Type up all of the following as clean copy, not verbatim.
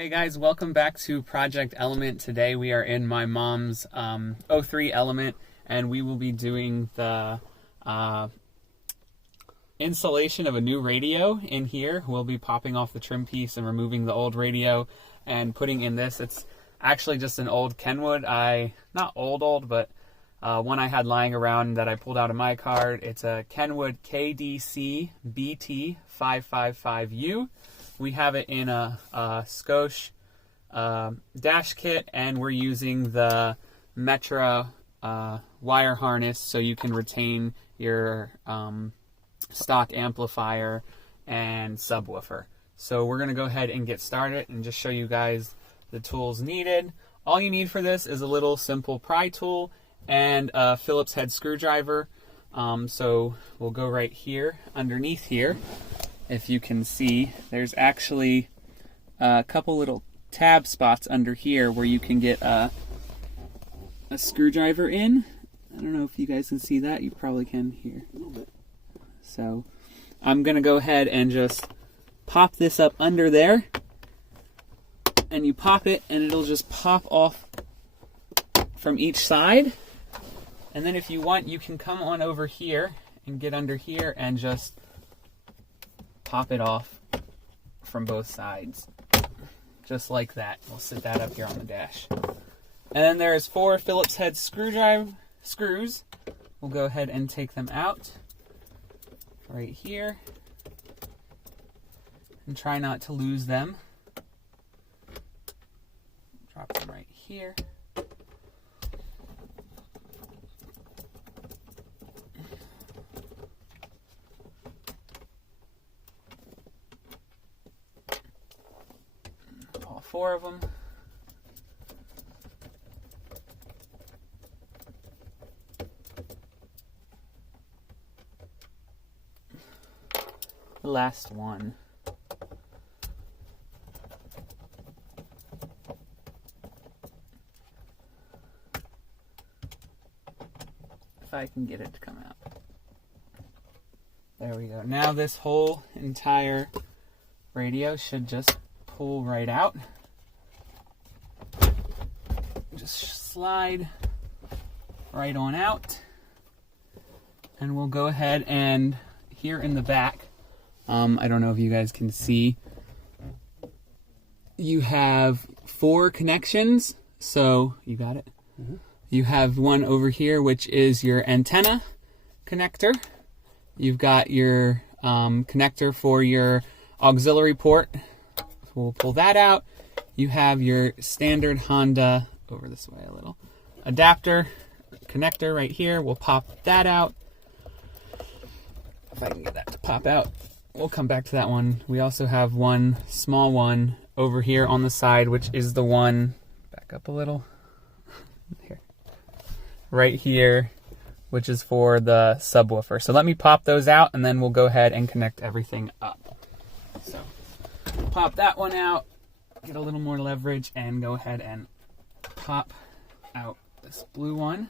Hey guys, welcome back to Project Element. Today we are in my mom's 03 Element, and we will be doing the installation of a new radio in here. We'll be popping off the trim piece and removing the old radio and putting in this. It's actually just an old Kenwood. Not old, but one I had lying around that I pulled out of my car. It's a Kenwood KDC BT 555U. We have it in a Scosche dash kit, and we're using the Metra wire harness so you can retain your stock amplifier and subwoofer. So we're going to go ahead and get started and just show you guys the tools needed. All you need for this is a little simple pry tool and a Phillips head screwdriver. So we'll go right here underneath here. If you can see, there's actually a couple little tab spots under here where you can get a screwdriver in. I don't know if you guys can see that. You probably can here. A little bit. So I'm going to go ahead and just pop this up under there. And you pop it and it'll just pop off from each side. And then if you want, you can come on over here and get under here and just pop it off from both sides, just like that. We'll sit that up here on the dash. And then there's 4 Phillips head screws. We'll go ahead and take them out right here and try not to lose them. Drop them right here. All 4 of them. The last one. If I can get it to come out. There we go. Now this whole entire radio should just pull right out. Just slide right on out. And we'll go ahead and here in the back, I don't know if you guys can see, you have 4 connections. So you got it? Mm-hmm. You have one over here, which is your antenna connector. You've got your connector for your auxiliary port. We'll pull that out. You have your standard Honda, over this way a little, adapter connector right here. We'll pop that out. If I can get that to pop out. We'll come back to that one. We also have one small one over here on the side, which is the one, back up a little, here, right here, which is for the subwoofer. So let me pop those out and then we'll go ahead and connect everything up. So pop that one out, get a little more leverage, and go ahead and pop out this blue one.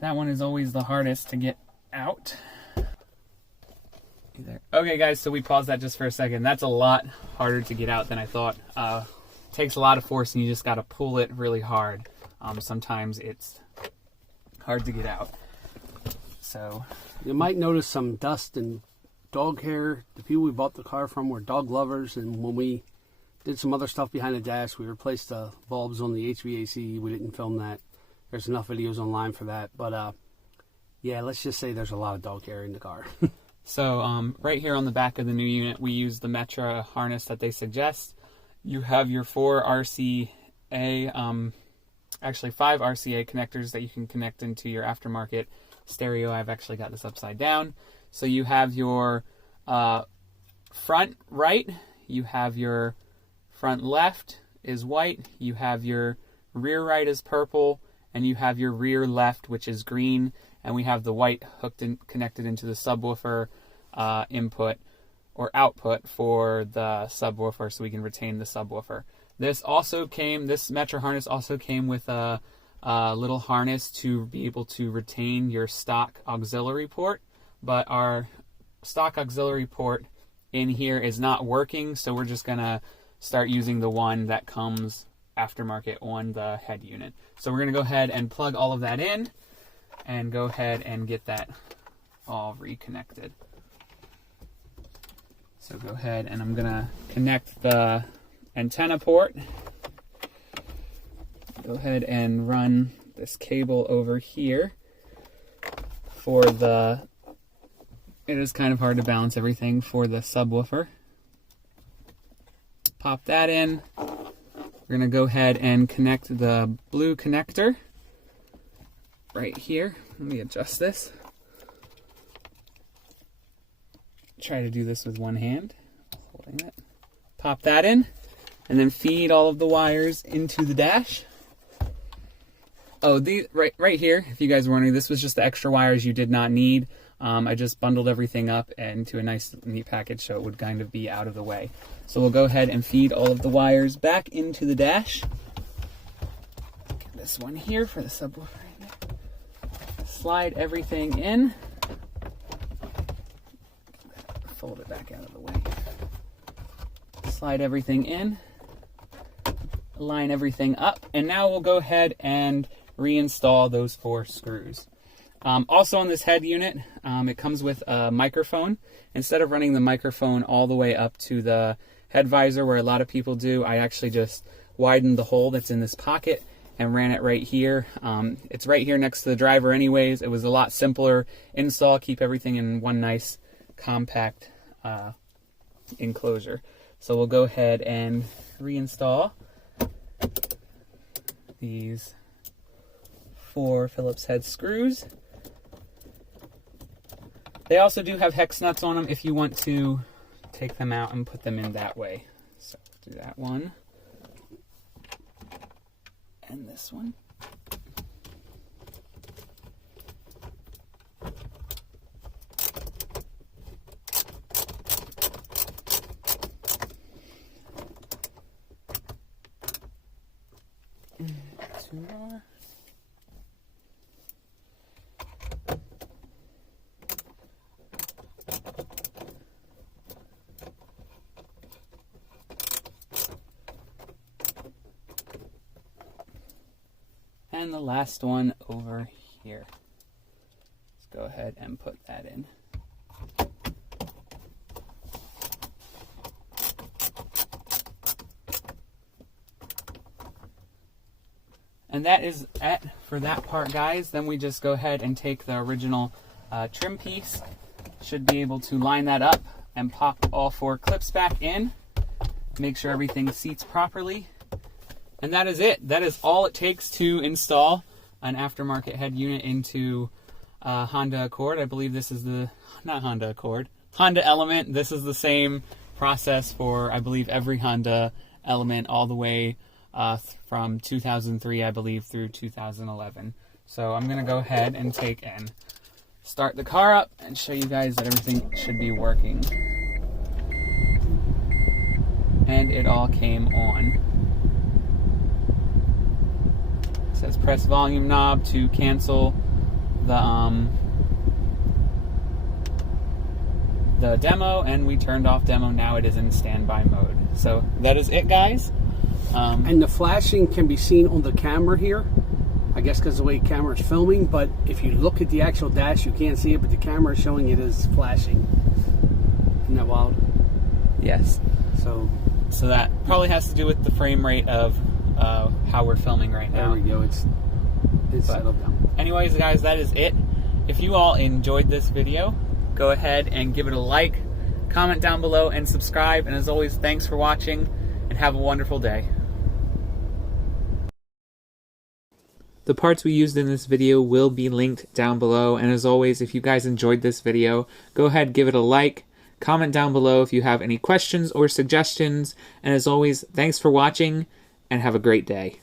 That one is always the hardest to get out. Okay guys, so we paused that just for a second. That's a lot harder to get out than I thought. Takes a lot of force and you just got to pull it really hard. Sometimes it's hard to get out. So you might notice some dust and dog hair. The people we bought the car from were dog lovers, and when we did some other stuff behind the dash, we replaced the bulbs on the HVAC. We didn't film that. There's enough videos online for that, but yeah, let's just say there's a lot of dog hair in the car. So right here on the back of the new unit, we use the Metra harness that they suggest. You have your 4 RCA, actually 5 RCA connectors that you can connect into your aftermarket stereo. I've actually got this upside down. So you have your front right, you have your front left is white, you have your rear right is purple, and you have your rear left, which is green. And we have the white hooked in, connected into the subwoofer input or output for the subwoofer, so we can retain the subwoofer. This Metra harness also came with a little harness to be able to retain your stock auxiliary port, but our stock auxiliary port in here is not working, so we're just gonna start using the one that comes aftermarket on the head unit. So we're gonna go ahead and plug all of that in and go ahead and get that all reconnected. So go ahead and I'm gonna connect the antenna port. Go ahead and run this cable over here for the, it is kind of hard to balance everything, for the subwoofer. Pop that in. We're gonna go ahead and connect the blue connector right here. Let me adjust this. Try to do this with one hand, holding it. Pop that in, and then feed all of the wires into the dash. Oh, these right here, if you guys were wondering, this was just the extra wires you did not need. I just bundled everything up into a nice neat package so it would kind of be out of the way. So we'll go ahead and feed all of the wires back into the dash. Get this one here for the subwoofer. Slide everything in. Fold it back out of the way. Slide everything in. Line everything up. And now we'll go ahead and reinstall those 4 screws. Also on this head unit, it comes with a microphone. Instead of running the microphone all the way up to the head visor where a lot of people do, I actually just widened the hole that's in this pocket and ran it right here. It's right here next to the driver anyways. It was a lot simpler install, keep everything in one nice compact enclosure. So we'll go ahead and reinstall these 4 Phillips head screws. They also do have hex nuts on them if you want to take them out and put them in that way. So do that one. And this one. Two more. And the last one over here. Let's go ahead and put that in. And that is it for that part, guys. Then we just go ahead and take the original trim piece. Should be able to line that up and pop all 4 clips back in. Make sure everything seats properly. And that is it. That is all it takes to install an aftermarket head unit into Honda Accord. I believe this is the, not Honda Accord, Honda Element. This is the same process for, I believe, every Honda Element all the way from 2003, I believe, through 2011. So I'm going to go ahead and take and start the car up and show you guys that everything should be working. And it all came on. It says press volume knob to cancel the demo, and we turned off demo. Now it is in standby mode. So that is it, guys. And the flashing can be seen on the camera here, I guess because the way the camera is filming, but if you look at the actual dash you can't see it, but the camera is showing it is flashing. Isn't that wild? Yes. So that probably has to do with the frame rate of how we're filming right now. there we go, it's settled down. Anyways, guys, that is it. If you all enjoyed this video, go ahead and give it a like, comment down below, and subscribe. And as always, thanks for watching, and have a wonderful day. The parts we used in this video will be linked down below, and as always, if you guys enjoyed this video, go ahead, give it a like, comment down below if you have any questions or suggestions, and as always, thanks for watching, and have a great day.